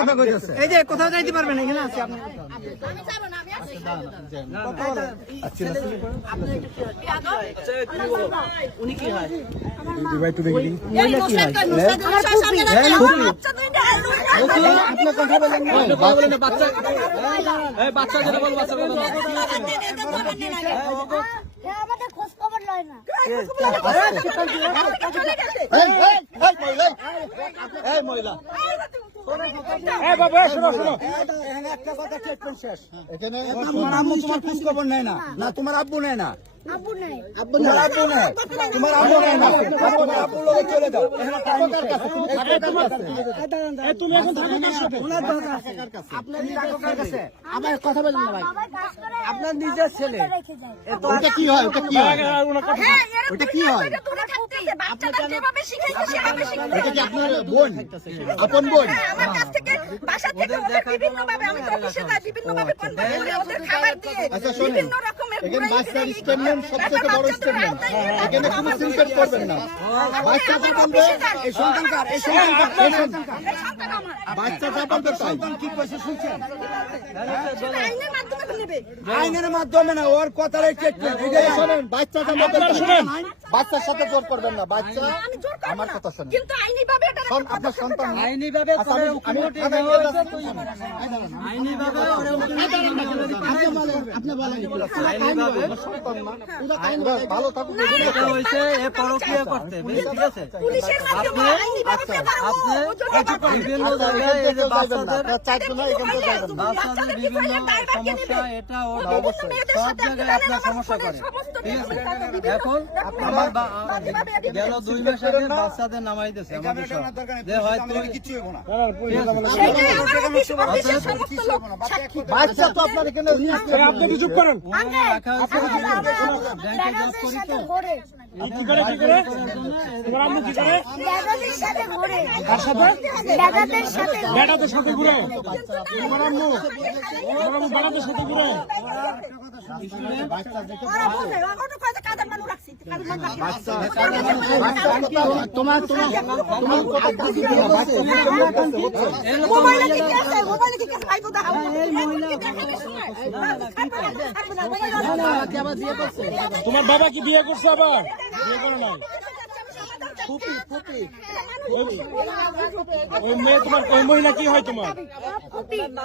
কথা কইতেছে। এই যে কোথাও যাইতে পারবেন না, এখানে আছে আপনি। উনি কি হয়? ভাই তুমি কি আপনার কথা বলেন না বাচ্চা। এই বাচ্চা। যেটা বল বাচ্চা বল আমাদের খোঁজ খবর লয় না মহিলা এখানে একটা কথা স্টেটমেন্ট শেষ এখানে তোমার আব্বু তোমার খোঁজ খবর নেয় না না তোমার আব্বু নেয় না আব্বু নাই। তোমার আব্বু নেয় তোমার আব্বু নেয় না। তোমার আব্বুর লগে চলে যাও। এখানে কার কাছে? থাকো কার কাছে? তুমি এখন থাকো কার সাথে? আপনার টাকা কার কাছে? আমার কথা বলেন না ভাই। বাবা কাজ করে আপনার নিজের ছেলে। ওটা কি হয়? ওটা কি হয়? ওটা কি তোরা থাকতেছে। বাচ্চাটা যেভাবে শিখাইছে সেভাবে শিখাইছে। এটা কি আপনার বোন? আপন বোন? আমার কাছ থেকে বাসা থেকে ওদের বিভিন্ন ভাবে আমি তো অফিসে যাই বিভিন্ন ভাবে কনভেন্স ওদের খাবার দিয়ে আচ্ছা বিভিন্ন রকমের এখানে বাচ্চার স্টেটমেন্ট সব থেকে বড় স্টেটমেন্ট এখানে কোনো সিনকেট করবেন না। বাচ্চা যা বলবে এই সন্তান কার এই সন্তান কার এই সন্তান কার? এই সন্তান আমার বাচ্চা যা বলবে সন্তান কি কইছে শুনছেন? আইনের মাধ্যমে নেবে আইনের মাধ্যমে না ওর কথার স্টেটমেন্ট এই বাচ্চা যা বলবে শুনেন। বাচ্চার সাথে জোর করবেন না। বাচ্চা আমার কথা শোনেন। কিন্তু আইনি ভাবে এটা আপনার সন্তান। আইনি ভাবে আচ্ছা, আমি- আইনি ভাবে আপনি বলেন। ওরা ভালো থাকুক এটা হইছে এ পরক্রিয়া করতে ঠিক আছে পুলিশের মাধ্যমে আইনি ভাবে আপনি আপনি বিভিন্ন জায়গায় এই যে বাচ্চাদের। বাচ্চাদের বিভিন্ন সমস্যা এটা ওটা সব জায়গায় আপনার সমস্যা করে ঠিক আছে এখন আমার গেল দুই মাস আগে বাচ্চাদের নামাই দিয়েছে আমাদের সব যে হয়তো বাচ্চা তো আপনার এখানে আপনি চুপ করেন রাখা হয়েছে ব্যাংকে জব করি তো কি করে কি করে? তোমার আম্মু কি করে দাদাদের সাথে ঘোরে। কার সাথে? দাদাদের সাথে ঘোরে। সাথে ঘুরে। তোমার আম্মু তোমার আম্মু সাথে ঘুরে। তোমার তোমার তোমার কথা কাজী দিয়ে বাচ্চা। মোবাইলে কি আছে? মোবাইলে কি আছে? আইবো কি দেখাবে তোমার বাবা কি বিয়ে করছে আবার? বিয়ে করে নাই। ফুপি ফুপি। ওই মেয়ে তোমার ওই মহিলা কি হয় তোমার?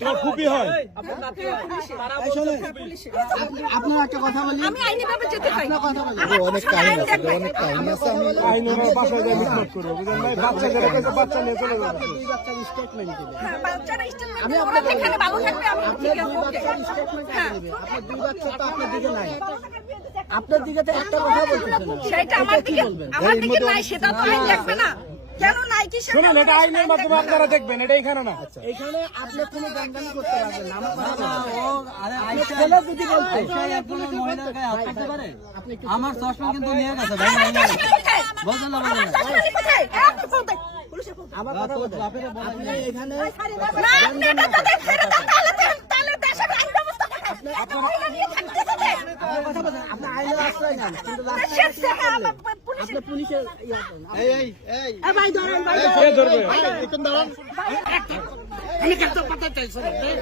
তোমার ফুপি হয়? আপনার একটা কথা বলি। আমি আইনি ভাবে যেতে পারি। অনেক কাহিনী আছে অনেক কাহিনী আছে। আমি আইন বাসায় যায় মিটমাট করে বুঝলেন? ভাই বাচ্চা যেটা বাচ্চা নিয়ে চলে যাবে। হ্যাঁ, বাচ্চারা স্টেটমেন্ট দিয়ে ওরা যেখানে ভালো থাকবে আমি ঠিক আছে ওকে। হ্যাঁ। আপনার দুই বাচ্চা তো আপনার দিকে নাই। আপনার দিকে তো একটা কথা বলতেছে না সেটা আমার দিকে আমার দিকে নাই সেটা তো আইন দেখবে না। কেন নাই কি শুনুন এটা আইনের মাধ্যমে আপনারা দেখবেন এটা এখানে না। এখানে আপনি কোনো গানগানি করতে পারবেন না। আমার কথা বলছি। ছেলে যদি বলতে। একজন মহিলার গায়ে হাত করতে পারে? আমার চশমা কিন্তু নিয়ে গেছে ভাই না বলেন। আমার কথা আপনি এখানে না, আপনি এটা তো তাহলে তাহলে দেশের আইন ব্যবস্থা কোথায়? আপনার কথা বলছেন। আপনি আইনের আশ্রয় নেন। কিন্তু আপনি পুলিশের ইয়া। এই এই এই ভাই ধরেন, ভাই ধরেন। কে ধরবে একদম দাঁড়ান না ও আরে দূ- দূরে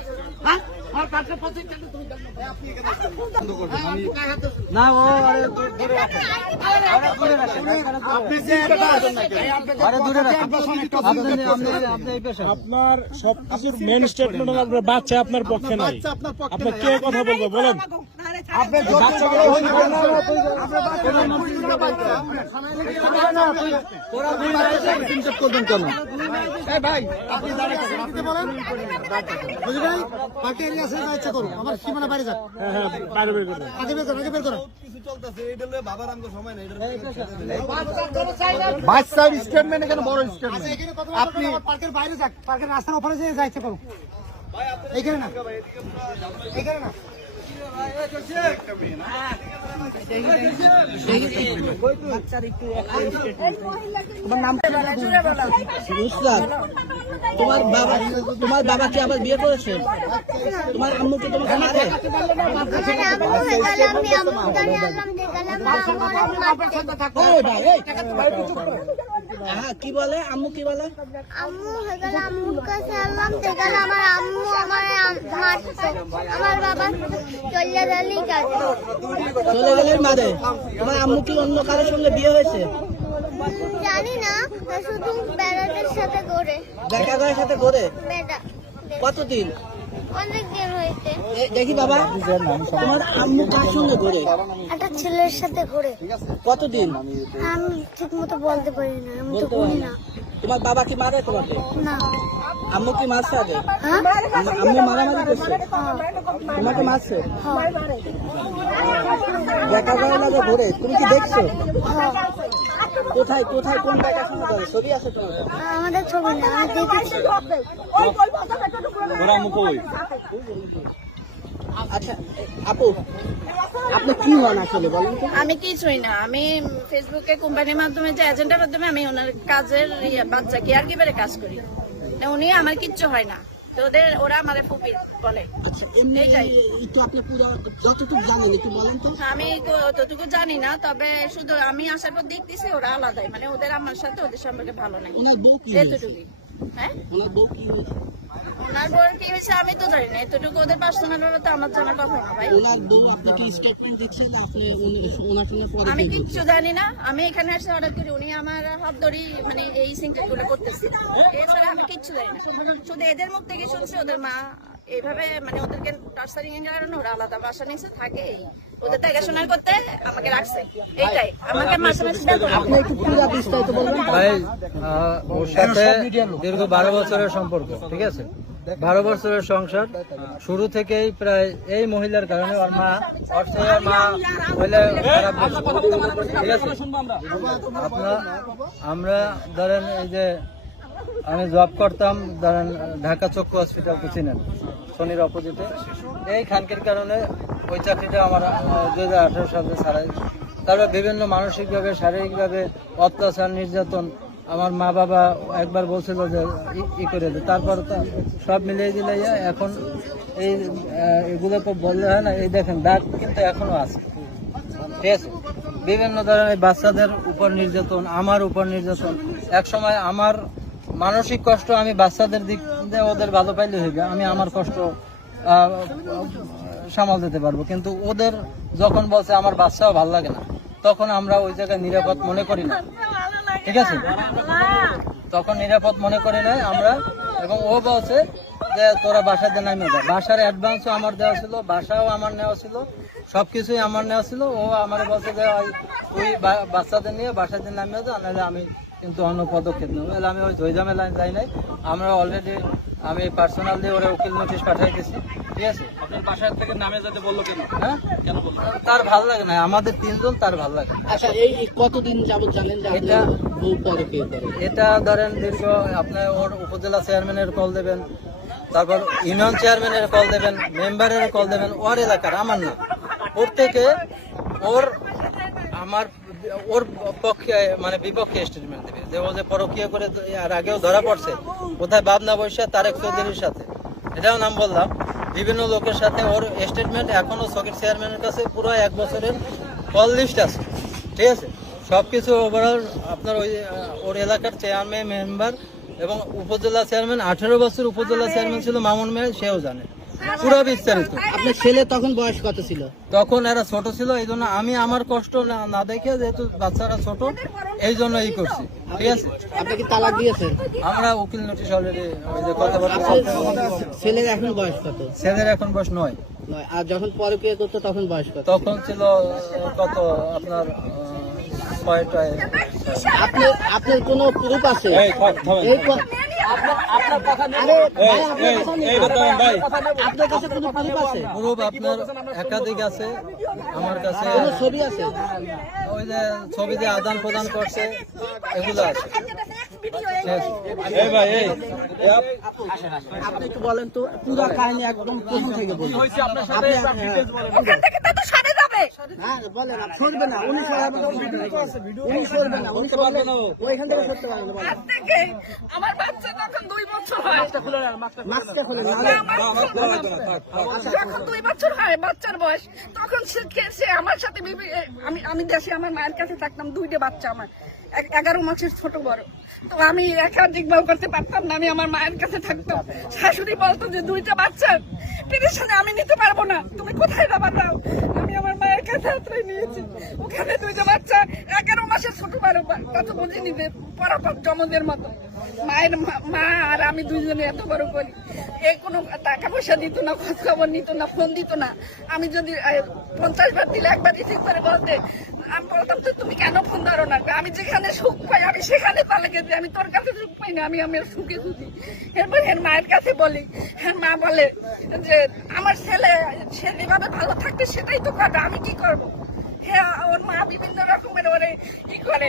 না। পেশা আপনার সবকিছুর মেন স্টেটমেন্ট আপনার বাচ্চা আপনার পক্ষে নাই। আপনার আপনি কে কথা বলব বলেন। আপনি পারেন না ভাই ভাই ইচ্ছা করুন আমার সীমানা বাইরে যাক। হ্যাঁ হ্যাঁ বাইরে বের করুন। আগে বের করুন আগে বের করুন। আচ্ছা, বাচ্চার স্টেটমেন্ট এখানে বড় স্টেটমেন্ট আপনি পার্কের বাইরে যাক। পার্কের রাস্তার ওপরে যেয়ে যাইতে করুন এখানে না। এখানে না। তোমার বাবা তোমার বাবা কি আবার বিয়ে করেছে তোমার আম্মু কি তোমাকে মারে? আমি আম্মু হ্যাঁ কি বলে? আম্মু কি বলে? আম্মু আম্মুর কাছে দেখাল আমার আম্মু আমার মারছে আমার বাবা চলে গেলেই কাজে। চলে তোমার আম্মু কি অন্য কারোর সঙ্গে বিয়ে হয়েছে? জানি না শুধু বেড়াদের সাথে করার সাথে করে বেটা কতদিন? অনেক দিন হয়েছে দেখি বাবা। তোমার আম্মু কার সঙ্গে ঘুরে? একটা ছেলের সাথে ঘুরে। কতদিন? আমি ঠিক মতো বলতে পারি না আমি তো বলি না। তোমার বাবা কি মারে তোমাকে? না। আম্মু কি মারছে আগে? হ্যাঁ? আম্মু মারামারি করছে? তোমাকে মারছে? দেখা করার লাগে ঘুরে। তুমি কি দেখছ? কোথায় কোথায় কোন সঙ্গে করে? ছবি আছে তোমার আমাদের ছবি না আমি দেখেছি ওরা মুখ ওই আচ্ছা আপু আপনি কি হন আসলে বলেন তো। আমি কিছুই না আমি ফেসবুকে কোম্পানির মাধ্যমে যে এজেন্টের মাধ্যমে আমি ওনার কাজের ইয়ে, বাচ্চা কেয়ার গিভারে কাজ করি? না, উনি আমার কিচ্ছু হয় না। তো ওদের ওরা আমাদের ফুপি বলে। আচ্ছা এমনি একটু আপনি পুরো যতটুকু জানেন একটু বলেন তো। আমি তো অতটুকু জানি না তবে শুধু আমি আসার পর দেখতেছি ওরা আলাদাই। মানে ওদের আমার সাথে ওদের সম্পর্কে ভালো নাই। ওনার বউ কি হ্যাঁ? ওনার বউ কি ওনার বর কি হয়েছে আমি তো জানি না এতটুকু ওদের পার্সোনাল তো আমার জানার কথা না ভাই। ওনার বউ আপনি কি স্টেটমেন্ট দেখছেন আপনি ওনার সঙ্গে পরে আমি কিচ্ছু জানি না আমি এখানে এসে অর্ডার করি উনি আমার হাত ধরি মানে এই সিনক্রেটগুলো করতেছে। এছাড়া আমি কিচ্ছু জানি না। শুধু এদের মুখ থেকে শুনছি ওদের মা এইভাবে মানে ওদেরকে টার্সারিং এর কারণে ওরা আলাদা বাসা নিচে থাকে ওদের দেখাশোনার করতে আমাকে রাখছে এইটাই। আমাকে মাসে মাসে বেতন আপনি একটু পুরো বিস্তারিত বলবেন ভাই ওর সাথে দীর্ঘ বারো বছরের সম্পর্ক ঠিক আছে? বারো বছরের সংসার। শুরু থেকেই প্রায় এই মহিলার কারণে ওর মা চেয়ে মা আপনার, আমরা ধরেন এই যে আমি জব করতাম, ধরেন ঢাকা চক্ষু হসপিটাল তো চিনেন, শনির অপোজিটে। এই খানকের কারণে ওই চাকরিটা আমার দু হাজার আঠারো সালে ছাড়াই। তারপর বিভিন্ন মানসিকভাবে, শারীরিকভাবে অত্যাচার, নির্যাতন আমার মা বাবা একবার বলছিল যে ই- করে তারপর তো সব মিলিয়ে দিলে এখন এই এগুলো তো বললে হয় না। এই দেখেন, দাগ কিন্তু এখনও আছে। ঠিক আছে? বিভিন্ন ধরনের বাচ্চাদের উপর নির্যাতন, আমার উপর নির্যাতন। এক সময় আমার মানসিক কষ্ট আমি বাচ্চাদের দিক দিয়ে ওদের ভালো পাইলে হইবে, আমি আমার কষ্ট সামাল দিতে পারব। কিন্তু ওদের যখন বলছে আমার বাচ্চাও ভালো লাগে না, তখন আমরা ওই জায়গায় নিরাপদ মনে করি না। ঠিক আছে? তখন নিরাপদ মনে করি না আমরা। এবং ও বলছে যে, তোরা বাসাতে নামিয়ে দেয় বাসার অ্যাডভান্সও আমার দেওয়া ছিল, বাসাও আমার নেওয়া ছিল সব কিছুই আমার নেওয়া ছিল। ও আমার বলছে যে, ওই বাচ্চাদের নিয়ে বাসাতে নামিয়ে দেয় নাহলে আমি কিন্তু অন্য পদক্ষেপ নেব। আমি ওই ঝইঝামেলা যাই নাই। আমরা অলরেডি আমি পার্সোনাল দিয়ে ওরা উকিল নোটিশ পাঠিয়ে দিয়েছি ঠিক আছে? আপনার বাসার থেকে নামে যেতে বলল কেন? হ্যাঁ? কেন বলল? তার ভালো লাগে না আমাদের তিনজন তার ভালো লাগে আচ্ছা এই কতদিন যাবত জানেন যে এটা- বউ পরে এটা ধরেন দীর্ঘ আপনার ওর উপজেলা চেয়ারম্যানের কল দেবেন তারপর ইউনিয়ন চেয়ারম্যানের কল দেবেন মেম্বারের কল দেবেন ওর এলাকার আমার না। ওর থেকে ওর আমার ওর পক্ষে মানে বিপক্ষে স্টেটমেন্ট দেবে যে ও যে পরকীয় করে আর আগেও ধরা পড়ছে। কোথায় বাবনা বৈশা তারেক চৌধুরীর সাথে? এটাও নাম বললাম। বিভিন্ন লোকের সাথে ওর স্টেটমেন্ট এখনও সকির চেয়ারম্যানের কাছে পুরো এক বছরের কল লিস্ট আছে। ঠিক আছে? সবকিছু ওভারঅল আপনার ওই ওর এলাকার চেয়ারম্যান মেম্বার এবং উপজেলা চেয়ারম্যান আঠেরো বছর উপজেলা চেয়ারম্যান ছিল মামুন মেয়ে সেও জানে। পুরো বিস্তারিত আপনার ছেলে তখন বয়স কত ছিল? তখন এরা ছোট ছিল এই জন্য আমি আমার কষ্ট না দেখে যেহেতু বাচ্চারা ছোট এই জন্য এই করছি। ঠিক আছে? আপনি কি তালাক দিয়েছেন? আমরা উকিল নোটিশ অলরেডি ওই যে কথাবার্তা ছেলের এখন বয়স কত? ছেলের এখন বয়স নয়। আর যখন পরে কে করতো তখন বয়স কত তখন ছিল কত আপনার ছয়টায় আপনি আপনার কোনো প্রুফ আছে? এই একাধিক আছে আমার কাছে ছবি আছে? ওই যে ছবি যে আদান প্রদান করছে এগুলো আছে। ভিডিও এই এই ভাই এই। আপনি একটু বলেন তো পুরো কাহিনী একদম প্রথম থেকে বলুন। হ্যাঁ আমার বাচ্চা তখন দুই বছর হয় যখন দুই বছর হয় বাচ্চার বয়স তখন সে আমার সাথে আমি আমি দেশে আমার মায়ের কাছে থাকতাম দুইটা বাচ্চা আমার এক- এগারো মাসের ছোট বড়। তো আমি একা দেখভাল করতে পারতাম না আমি আমার মায়ের কাছে থাকতাম। শাশুড়ি বলতো যে দুইটা বাচ্চা টেনশনে আমি নিতে পারব না তুমি কোথায় যাবার দাও আমি মায়ের নিয়েছি। ওখানে দুইটা বাচ্চা এগারো মাসের ছোট বারো তা তো বুঝিনি যে পরপর জমদের মতো। মায়ের মা- আর আমি দুইজনে এত বড় করি। এ কোনো টাকা পয়সা দিত না খোঁজ খবর নিত না, ফোন দিত না। আমি যদি পঞ্চাশ বার দিলে একবার রিসিভ করে বলতে আমি বলতাম, তো তুমি কেন ফোন ধরো না? আমি যেখানে সুখ পাই, আমি সেখানে তালে গেছি। আমি তোর কাছে সুখ পাই না, আমি আমার সুখে খুঁজি এরপর এর মায়ের কাছে বলি হ্যাঁ মা বলে যে, আমার ছেলে, সে ভালো থাকবে, সেটাই তো করবে, আমি কি করব? হ্যাঁ ওর মা বিভিন্ন রকমের ওরে ই করে।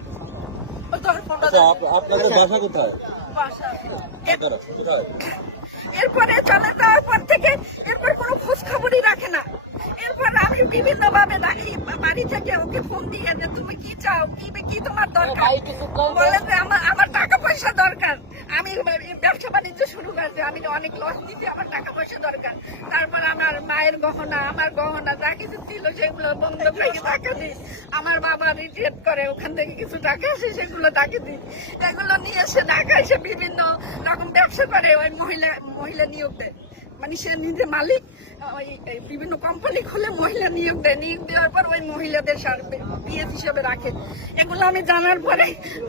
আপনাদের বাসা কোথায়? বাসা। আপনারা কোথায়? এরপরে চলে যাওয়ার পর থেকে এরপর কোনো খোঁজ খবরই রাখে না। এরপর আমি বিভিন্ন ভাবে বাড়ি থেকে ওকে ফোন দিয়ে যে তুমি কি চাও? কি কি তোমার দরকার? বলে যে আমার আমার টাকা পয়সা দরকার। আমি ব্যবসা বাণিজ্য শুরু করছি, আমি অনেক লস দিতে আমার টাকা পয়সা দরকার। তারপর আমার মায়ের গহনা, আমার গহনা, যা কিছু ছিল সেগুলো বন্ধ থেকে টাকা দিই। আমার বাবা রিটায়ার করে, ওখান থেকে কিছু টাকা আসে, সেগুলো তাকে দিই। এগুলো নিয়ে এসে ঢাকা এসে বিভিন্ন রকম ব্যবসা করে ওই মহিলা মহিলা নিয়োগ দেয়। মানে সে নিজে মালিক ওই বিভিন্ন কোম্পানি খুলে মহিলা নিয়োগ দেয়। নিয়োগ দেওয়ার পর ওই মহিলাদের বিয়ে হিসেবে রাখে। এগুলো আমি জানার পরে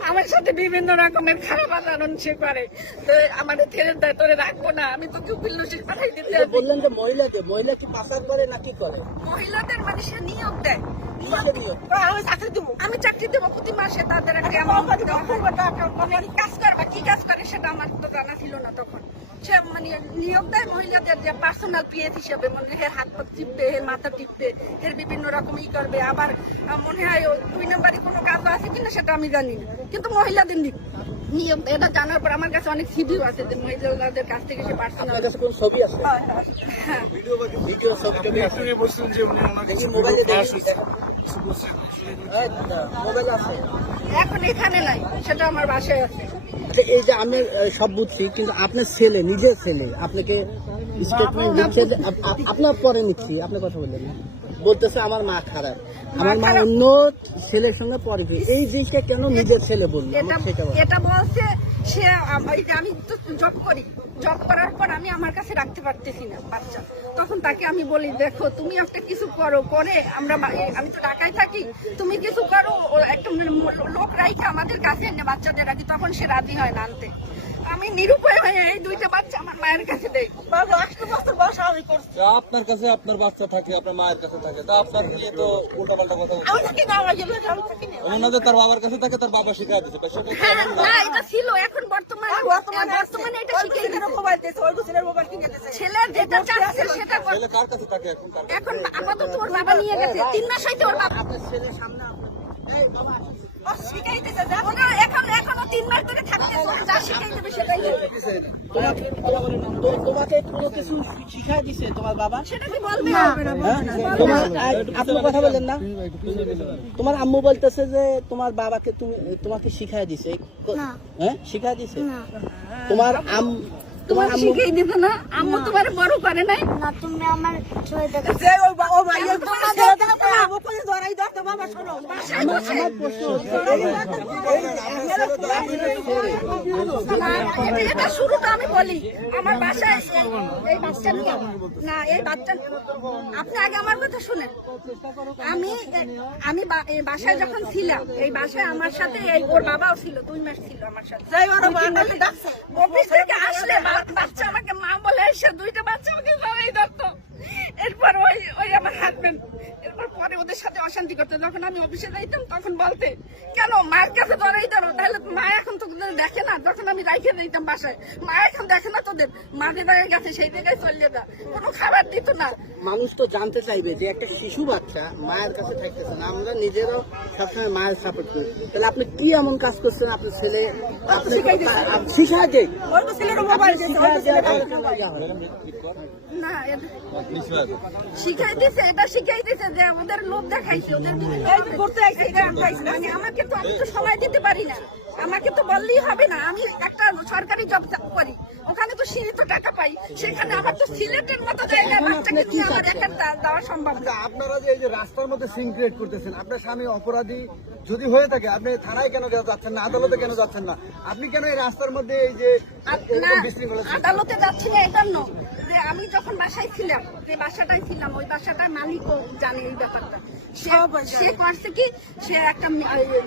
আমার সাথে বিভিন্ন রকমের খারাপ আচরণ সে করে। তো আমাদের ছেড়ে দেয় তোরে রাখব না আমি তোকে উকিল নোটিশ পাঠাই দিতে বললেন যে মহিলাদের মহিলা কি পাচার করে না কি করে? মহিলাদের মানে সে নিয়োগ দেয়। নিয়োগ? আমি চাকরি দেবো। প্রতি মাসে তাদের কাজ করবা কি কাজ করে সেটা আমার তো জানা ছিল না তখন। সে মানে নিয়োগ দেয় মহিলাদের যে পার্সোনাল পিএস হিসেবে মানে এর হাত পা টিপবে এর মাথা টিপবে এর বিভিন্ন রকম ই করবে। আবার মনে হয় দুই নম্বরই কোনো কাজ আছে কিনা সেটা আমি জানি না। কিন্তু মহিলাদের নি- নিয়োগ এটা জানার পর আমার কাছে অনেক সিভিও আছে যে মহিলাদের কাছ থেকে সে পার্সোনাল ছবি আছে? হ্যাঁ ভিডিও যে উনি ওনার মোবাইলে মোবাইল আছে। এখন এখানে নাই সেটা আমার বাসায় আছে। আচ্ছা এই যে আমি সব বুঝছি কিন্তু আপনার ছেলে নিজের ছেলে আপনাকে স্টেটমেন্ট দিচ্ছে যে আপ- আপ- আপনার পরে নিচ্ছি আপনি কথা বললেন বলতেছে আমার মা খারাপ। আমার মা অন্য ছেলের সঙ্গে পরে এই জিনিসটা কেন নিজের ছেলে বলল? এটা বলছে সে আম- তো জব করি। জব করার পর আমি আমার কাছে রাখতে পারতেছি না বাচ্চা। তখন তাকে আমি বলি দেখো তুমি একটা কিছু করো করে আমরা আমি তো ঢাকায় থাকি তুমি কিছু করো ও একটা মানে ম- লোক রাইখে আমাদের কাছে এনে বাচ্চাদের রাখি তখন সে রাজি হয় না আনতে। আমি নিরুপায় হয়ে এই দুইটা বাচ্চা আমার মায়ের কাছে দেই। বাবা আটটা বছর বয়স আমি করছি। আপনার কাছে আপনার বাচ্চা থাকে আপনার মায়ের কাছে থাকে। তা আপনার নিয়ে তো উল্টাপাল্টা কথা বলছে আমি থাকি না আমার জন্য আমি থাকি না। ওনাদের তার বাবার কাছে থাকে তার বাবা শিখাই দিচ্ছে তা সেটা কি হ্যাঁ, না? এটা ছিল এখন বর্তমানে বর্তমানে বর্তমানে এটা শিখে ছেলের যেটা চাচ্ছে সেটা কর- ছেলে কার কাছে থাকে? এখন এখন আপাতত ওর বাবা নিয়ে গেছে। তিন মাস হইতে ওর বাবা ছেলের সামনে আপনার এই বাবা তোমাকে কোনো কিছু দিছে তোমার বাবা আপনি কথা বলেন না তোমার আম্মু বলতেছে যে তোমার বাবাকে তুমি তোমাকে শিখাই দিছে। হ্যাঁ? শিখাই দিছে? তোমার আম তোমার শিখেই দিত না আম্মু তোমার বড় করে নাই না তুমি আমার ছয় দেখো না, এটা- এটা শুরুটা আমি বলি আমার বাসায় এই- এই বাচ্চা নিয়ে না এই বাচ্চা আপনি আগে আমার কথা শুনেন আমি আমি বা- এই বাসায় যখন ছিলাম এই বাসায় আমার সাথে এই ওর বাবাও ছিল দুই মাস ছিল আমার সাথে অফিস থেকে আসলে বাচ্চা আমাকে মা বলে এসে দুইটা বাচ্চা আমাকে জড়াই ধরতো। এরপর ওই ওই আমার হাজবেন্ড এরপর পরে ওদের সাথে অশান্তি করতে। যখন আমি অফিসে যাইতাম তখন বলতে কেন মায়ের কাছে ধরেই ধরো তাহলে মা এখন তো দেখে না। যখন আমি রাইখে দিতাম বাসায় মা এখন দেখে না তোদের। মা যে জায়গায় গেছে সেই জায়গায় চলে যা। কোনো খাবার দিত না। মানুষ তো জানতে চাইবে যে একটা শিশু বাচ্চা মায়ের কাছে থাকতেছে না। আমরা নিজেরও সবসময় মায়ের সাপোর্ট করি। তাহলে আপনি কি এমন কাজ করছেন? আপনার ছেলে আপনি দেখ না শিখাই দিছে এটা শিখাই দিছে যে লোক দেখাইছে ওদের করতে আইছে এটা আনতে মানে আমাকে তো আমি তো সময় দিতে পারি না। আমাকে তো বললেই হবে না আমি একটা সরকারি জব করি ওখানে তো সীমিত টাকা পাই সেখানে আমার তো সিলেটের মতো জায়গায় বাচ্চাকে নিয়ে আমার একা দেওয়া সম্ভব না। আপনারা যে এই যে রাস্তার মধ্যে সিং ক্রিয়েট করতেছেন আপনার স্বামী অপরাধী যদি হয়ে থাকে আপনি থানায় কেন যাচ্ছেন না? আদালতে কেন যাচ্ছেন না? আপনি কেন এই রাস্তার মধ্যে এই যে আদালতে যাচ্ছি না জন্য। যে আমি যখন বাসায় ছিলাম যে বাসাটায় ছিলাম ওই বাসাটার মালিকও জানে এই ব্যাপারটা। সে- করছে কি সে একটা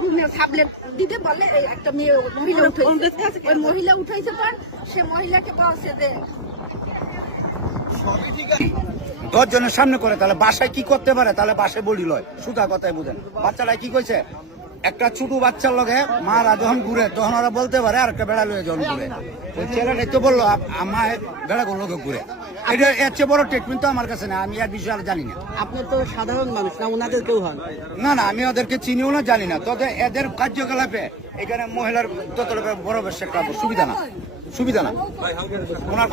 রুমে ট্যাবলেট দিতে বলে একটা মেয়ে মহিলা উঠাইছে ওই মহিলা উঠাইছে পর সে মহিলাকে বলছে যে দশ জনের সামনে করে তাহলে বাসায় কি করতে পারে? তাহলে বাসায় বলি লয়। সুতা কথাই বুঝেন। বাচ্চারা কি কইছে? একটা ছোট বাচ্চার লগে মারা যখন ঘুরে তখন ওরা বলতে পারে আর একটা বেড়া লয়ে যখন ঘুরে। ওই ছেলেটাই তো বলল আমার বেড়া লোকে ঘুরে? এটা এর চেয়ে বড় ট্রিটমেন্ট তো আমার কাছে না আমি আর বিষয়ে আর জানি না। আপনি তো সাধারণ মানুষ না ওনাদের কেউ হন? না না আমি ওদেরকে চিনিও না জানি না। তবে এদের কার্যকলাপে এখানে মহিলার তত বড় বেশ একটা সুবিধা না সুবিধা না। ওনার